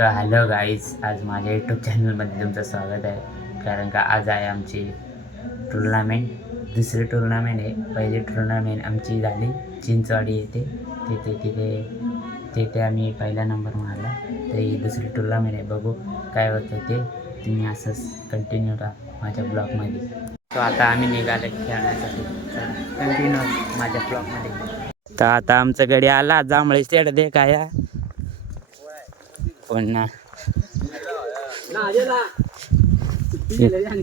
तर hello guys, आज माझ्या यूट्यूब चॅनलमध्ये तुमचं स्वागत आहे. कारण का आज आहे आमची टुर्नामेंट, दुसरी टुर्नामेंट आहे. पहिली टुर्नामेंट आमची झाली चिंचवाडी येथे, तिथे आम्ही पहिला नंबर मारला. तर ही दुसरी टुर्नामेंट आहे, बघू काय होतं ते. तुम्ही असंच कंटिन्यू राहा माझ्या ब्लॉगमध्ये. तो आता आम्ही निघालो खेळण्यासाठी, कंटिन्यू माझ्या ब्लॉगमध्ये. तर आता आमचं गडी आला जांभळे स्टेट दे काय पुन्हा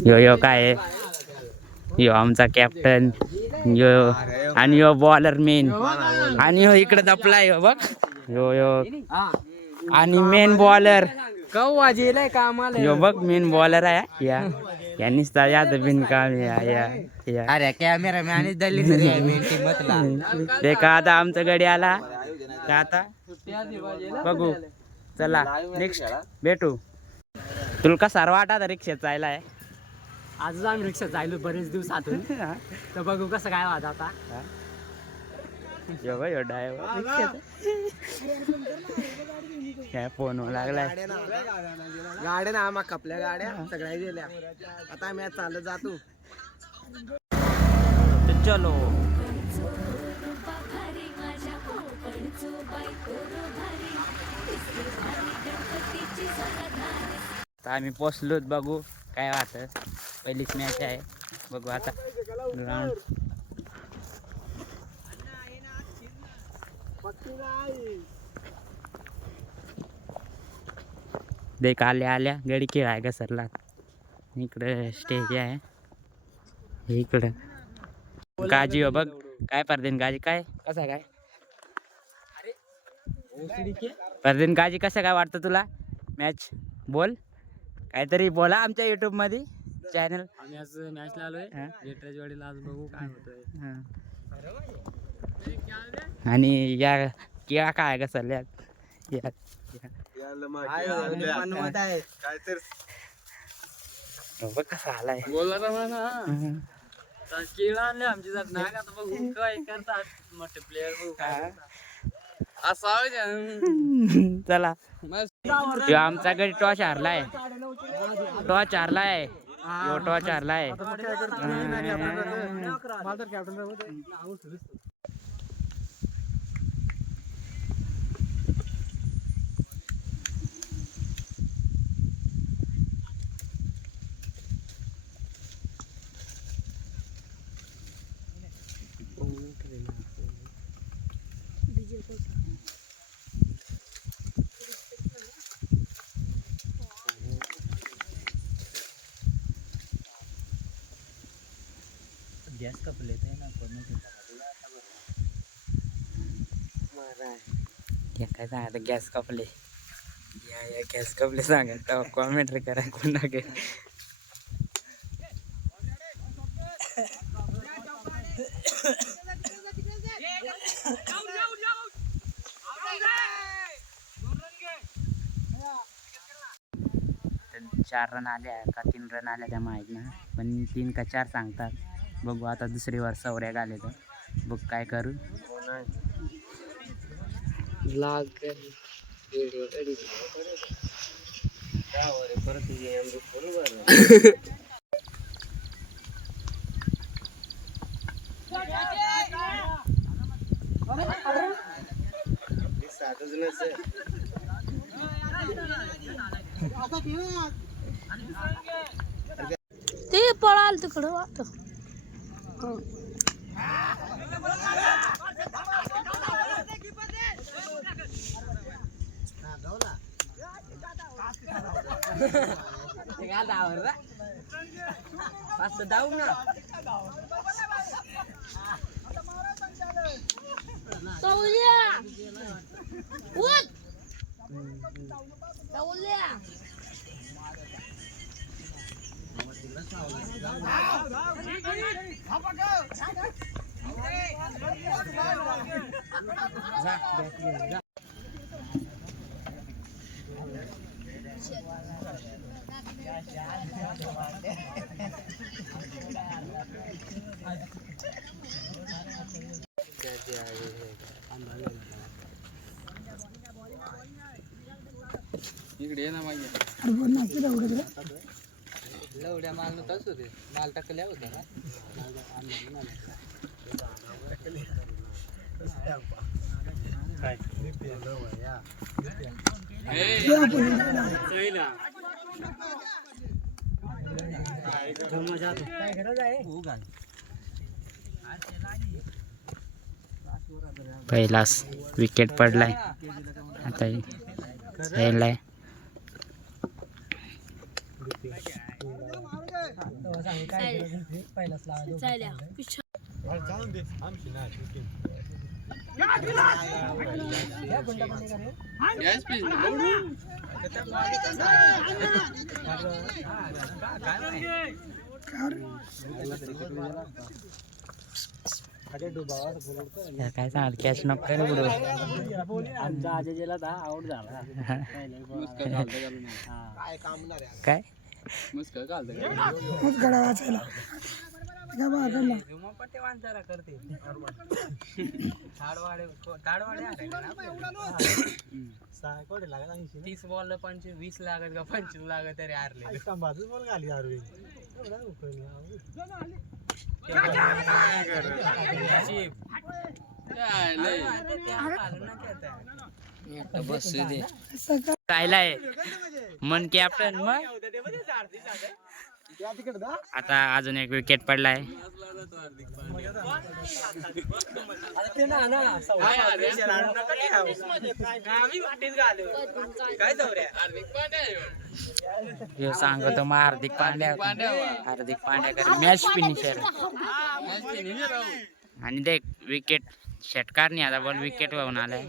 यो काय यो आमचा कॅप्टन यो, आणि यो बॉलर मेन, आणि यो इकडे दपलाय बघ यो आणि मेन बॉलर यो बघ मेन बॉलर आहे यांनीच याद बिनकाम अरे कॅमेरा मॅन ते का आता आमचं गडी आला तर आता बघू. चला नेक्स्ट भेटू. तुला कसा वाटा रिक्षात जायला आहे? आजच आम्ही रिक्षात जायलो बरेच दिवसातून, तर बघू कसं काय वाद आता. यो काय फोन लागलाय. गाड्या ना आम्हा कपल्या गाड्या सगळ्या गेल्या. आता आम्ही चालत जातो. चलो आम्ही पोचलोच. बघू काय वाटत. पहिलीच मॅच आहे, बघू आता ग्राउंड. देख आल्या गडी खेळाय घसरला. इकडं स्टेज आहे, इकडं गाजी हो बघ. काय परदेन गाजी काय कसा काय परदेन गाजी कसं काय वाटतं तुला मॅच? बोल काहीतरी बोला आमच्या युट्यूब मध्ये चॅनल. आम्ही आज मॅचला आलोय लेटराजवाडीला. आज बघू काय होतंय. आणि या किळा काय घसरल्या बघ कसा आलाय. बोलला ना म्हणा केळं आणले आमची जात नाग. आता बघू काय करतात मोठे प्लेयर. बघू काय असावं. चला आमचा गडी टॉच हारलाय, टॉच हारलाय, टॉच हारलाय. गॅस कपले ना काय सांगा गॅस कपले. या गॅस कपले सांगा कॉमेंट्री करा कोणा गे. चार रन आले का 3 रन आल्या त्या माहीत ना, पण 3 का 4 सांगतात. बघू आता दुसरी वर सौर्या आले तर बघ काय करू. ते पळाल तिकडं वाटत. जाऊ ना इकडे ये ना मागे लवड्या माल नव्हताच होते माल टाकल्या होत्या का पहिलाच विकेट पडलाय आता यायलाय काय सांगाल कॅच नॉक काय आमचा आजला आउट झाला काय तीस बॉल 20 लागत का 25 लागत तरी हारले राहिलाय मन कॅप्टन मग आता अजून एक विकेट पडलाय सांगतो मग हार्दिक पांड्या कर मॅच फिनिशर आणि देख विकेट षटकार नाही आता बॉल विकेट होऊन आलाय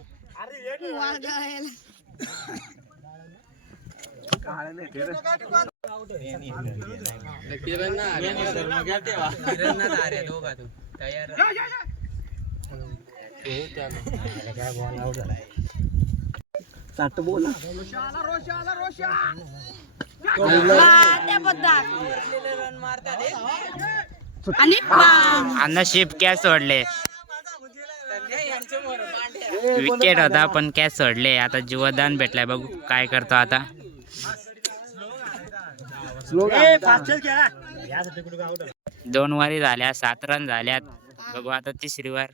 नशीब कॅच सोडले विकेट होता पण कॅच सोडले आता जीवदान भेटलाय बघू काय करतो आता 2 वारी झाल्या 7 रन झाल्यात बघू आता 3री वार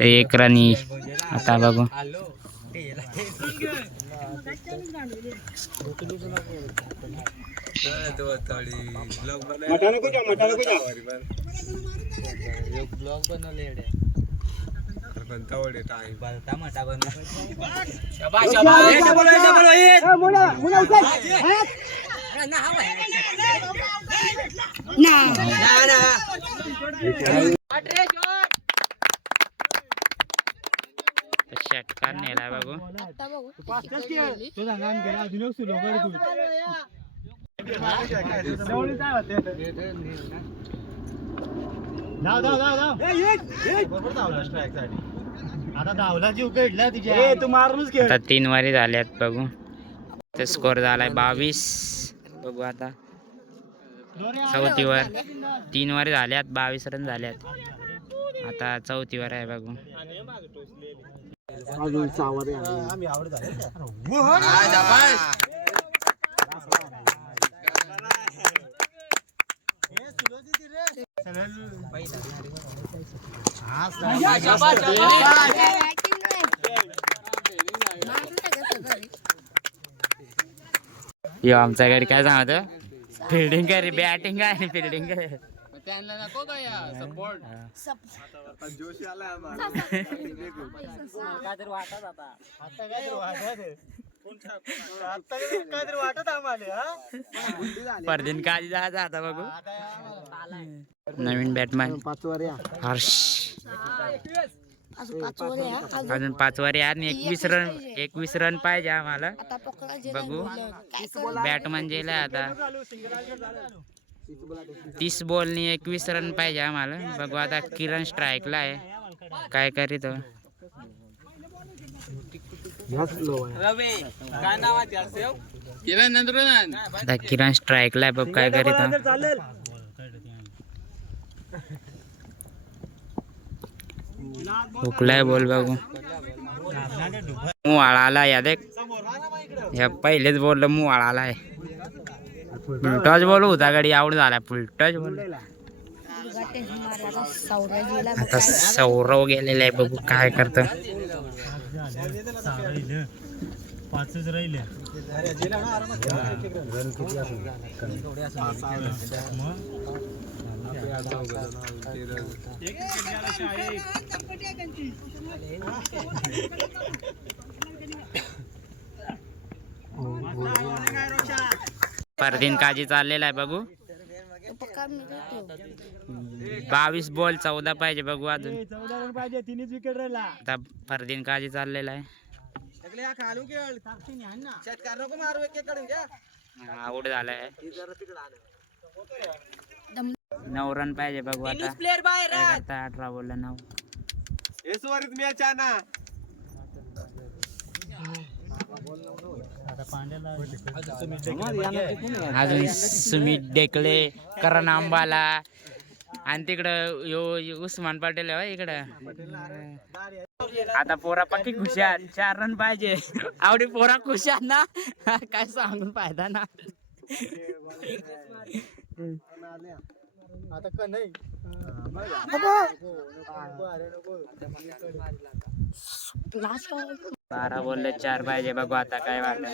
एक रनी आता बघू ब्लॉग बनवले षटकार नेला बघू आता 3 वारी झाल्यात बघू तर स्कोर झालाय 22 बघू आता 4थी वर 3 वारी झाल्यात 22 रन झाल्यात आता 4थी वर आहे बघू यो आमच्या घरी काय सांगतो फिल्डिंग करे बॅटिंग आहे फिल्डिंग आहे त्यांना नको का या सपोर्ट जोश आला परदीन काळजी जायचं आता बघू नवीन बॅटमॅन हर्ष अजून 5 वारी आणि 21 रन पाहिजे आम्हाला बघू बॅटमॅन गेला आता 30 बॉलनी 21 रन पाहिजे आम्हाला बघू आता किरण स्ट्राईकला आहे काय करीत आता किरण स्ट्राईकला आहे बघ काय करीत हुकलाय बोल बघू मुवाळाला या देख या पहिलेच बोललं मुवाळाला आहे फुलटॉच बोलू होता गाडी आवड झाला फुलटॉच बोल आता सौरव गेलेला आहे बघू काय करत पाचच राहिले परदीन काजी चाललेला आहे बघू 22 बॉल 14 पाहिजे बघू अजून 14 पाहिजे 3 विकेट राहिला आता परदीन काजी चाललेला आहे आउट झालाय 9 रन पाहिजे बघू आता 18 बॉलला 9 अजून सुमित डेकले करण आंबाला आणि तिकडं यो उस्मान पटेल आहे इकडं आता पोरा पक्की खुशाल 4 रन पाहिजे आवडी पोरा खुशाल ना काय सांगून फायदा ना आता का नाही 12 बोलले 4 पाहिजे बघू आता काय वाटत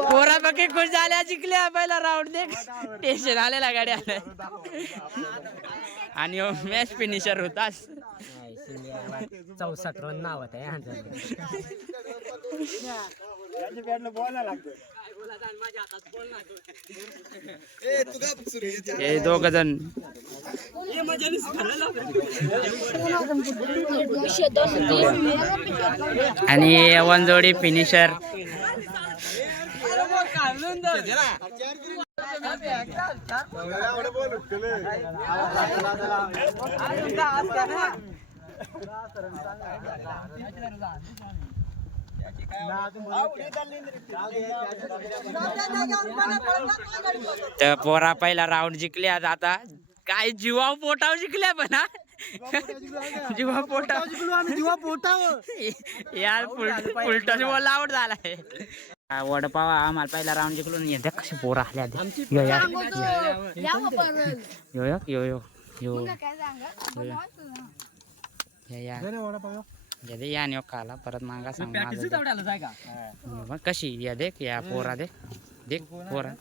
पोरा पक्की खुश झाल्या जिंकल्या पहिला राऊंड दे टेन्शन आलेला गाडी आलाय आणि मॅच फिनिशर होतास 64 रन नाव आहे हे 2 जण आणि वन जोडी फिनिशर तर पोरा पहिला राऊंड जिंकल्या आता काय जीवा पोटाव जिंकल्या पण जीवा पोटाव यार फुलटॉस बॉल आउट झालाय वडपाव आम्हाला पहिला राऊंड जिंकलो नाही त्या कशी पोरा आल्या यो यो यो या खाला परत मागा सांग मग कशी या देख या पोरा देख पोरा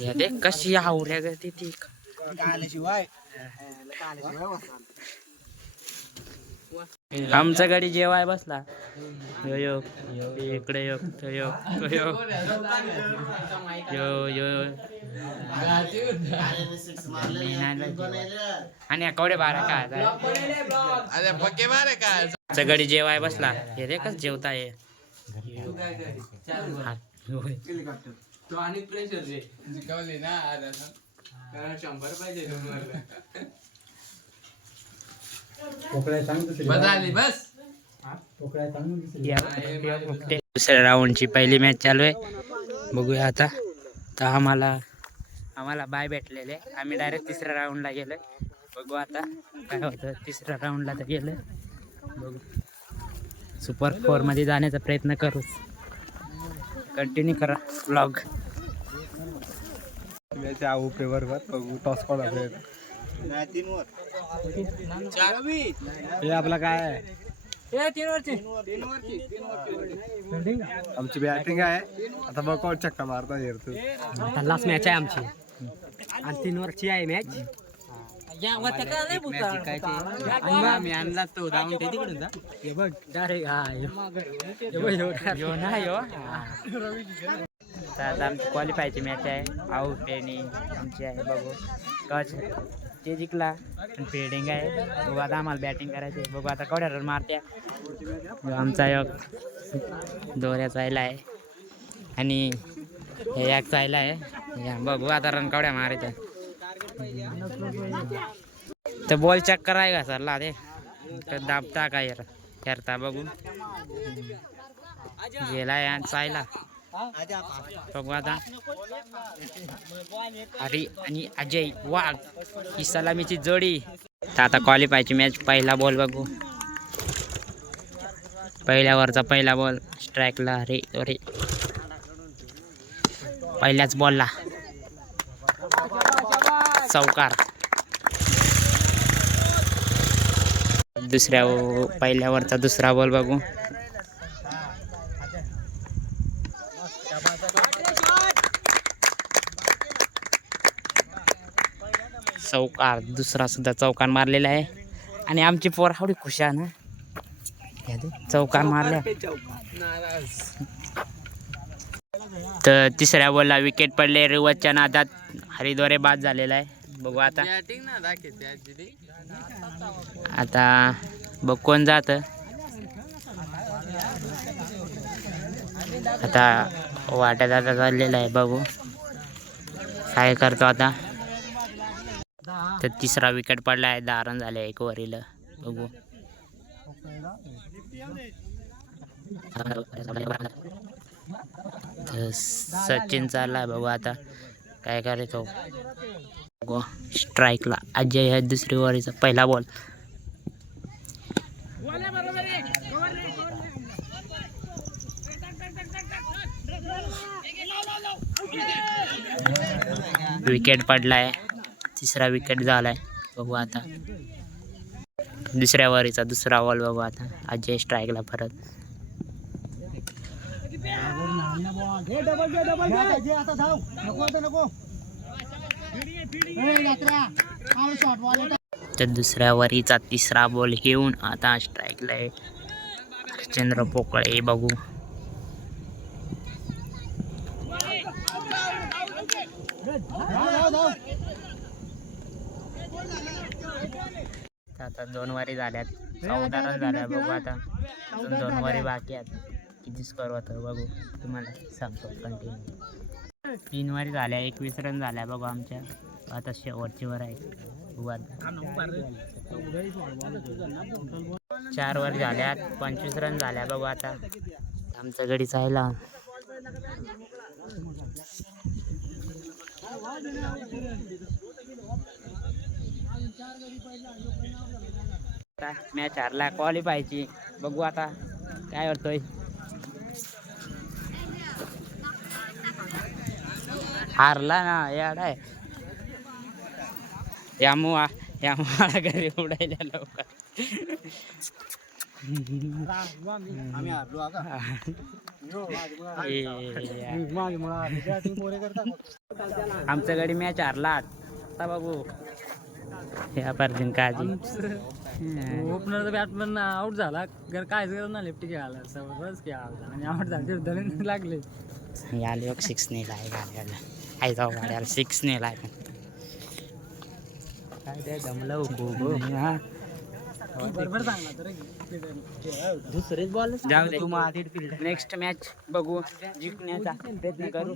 या देख कशी आवऱ्या ग ती आमचा गाडी जेवाय बसला यो यो इकडे यो यो यो यो यो आणि कवडे बारा काय आमचा गाडी जेवाय बसला हे रे कस जेवताय दुसऱ्या राऊंडची पहिली मॅच चालू आहे बघूया आता तर आम्हाला बाय भेटलेले आम्ही डायरेक्ट 3ऱ्या राऊंडला गेलोय बघू आता काय होतं 3ऱ्या राऊंडला तर गेलोय बघू सुपर 4 मध्ये जाण्याचा प्रयत्न करू कंटिन्यू करा व्लॉग टॉस पडा आपला काय आमची बॅटिंग आहे आता बघ कोण चक्का मारता येतो लास्ट मॅच आहे आमची आणि 3 ओव्हरची आहे मॅच मी आणला तो राऊंड तिकडून जा बघ डायरेक्ट आता आमची क्वालिफायची मॅच आहे आउट आणि आमची आहे बघू कच ते जिंकला पण फिल्डिंग आहे. बघू आता आम्हाला बॅटिंग करायची. बघू आता केवढ्या रन मारत्या. आमचा एक दोऱ्या चायला आहे आणि हे एक चायला आहे. बघू आता रन केवढ्या मारायच्या. तर बॉल चेक कराय का सरला ते दाबता काय करता बघू. गेलाय आणि चायला. बघू आता हरी आणि अजय वाघ ही सलामीची जोडी. तर आता क्वालिफायची मॅच पहिला बॉल बघू. पहिल्यावरचा पहिला बॉल स्ट्राईकला. अरे अरे पहिल्याच बॉलला चौकार. पहिल्यावरचा दुसरा बॉल बघू. चौकार. दुसरा सुद्धा चौकार मारलेला आहे आणि आमची पोर हवडी खुश आहे ना. चौकार मारल्या. तर तिसऱ्या बॉलला विकेट पडले. रिवतच्या नादात हरिद्वारे बाद झालेला आहे. बघू आता आता बघ कोण जात. आता वाट्यात आता चाललेला आहे. बघू काय करतो आता. तर तिसरा विकेट पडला आहे. 10 रन झाले 1 ओव्हरीला. बघू तर सचिन चाललाय. बघू आता काय करायचो. बघू स्ट्राईकला अजय आहे. दुसरी ओव्हरीचा पहिला बॉल. विकेट पडलाय. तिसरा विकेट झालाय. बघू आता दुसऱ्या ओव्हरीचा दुसरा बॉल. बघू आता अजय स्ट्राईकला परत. तर दुसऱ्या ओव्हरीचा तिसरा बॉल घेऊन आता स्ट्राईकला आहे चंद्र पोकळे. बघू आता 2 वारी झाल्यात. 14 रन झाल्या. बघू आता 2 वारी बाकी आहेत. किती स्कोअर होतं बघू तुम्हाला सांगतो. कंटिन्यू 3 वारी झाल्या. 21 रन झाल्या. बघू आमच्या आता शेवटची वर आहे. 4 वारी झाल्यात. 25 रन झाल्या. बघू आता आमचं गडी चायला. मॅच हारला. क्वालिफायची. बघू आता काय होतोय. हारला ना याडा आहे. यामुळं घरी उडायला लवकर. आमच्या गाडी मॅच हारला. आता बघू या पर्यंत काळजी. ओपनर बॅट्समन आउट झाला. काय ना लेफ्टी खेळायला सवरच खेळायला आणि आउट झाले धरून लागले. याले एक 6 नेला आहे गाड्याला. आई जाऊ गाड्याला 6 नेला आहे. काय ते दमलं खूप. हा बरोबर चांगला तर दुसरेच बॉल जाऊ दे. नेक्स्ट मॅच बघू जिंकण्याचा प्रयत्न करू.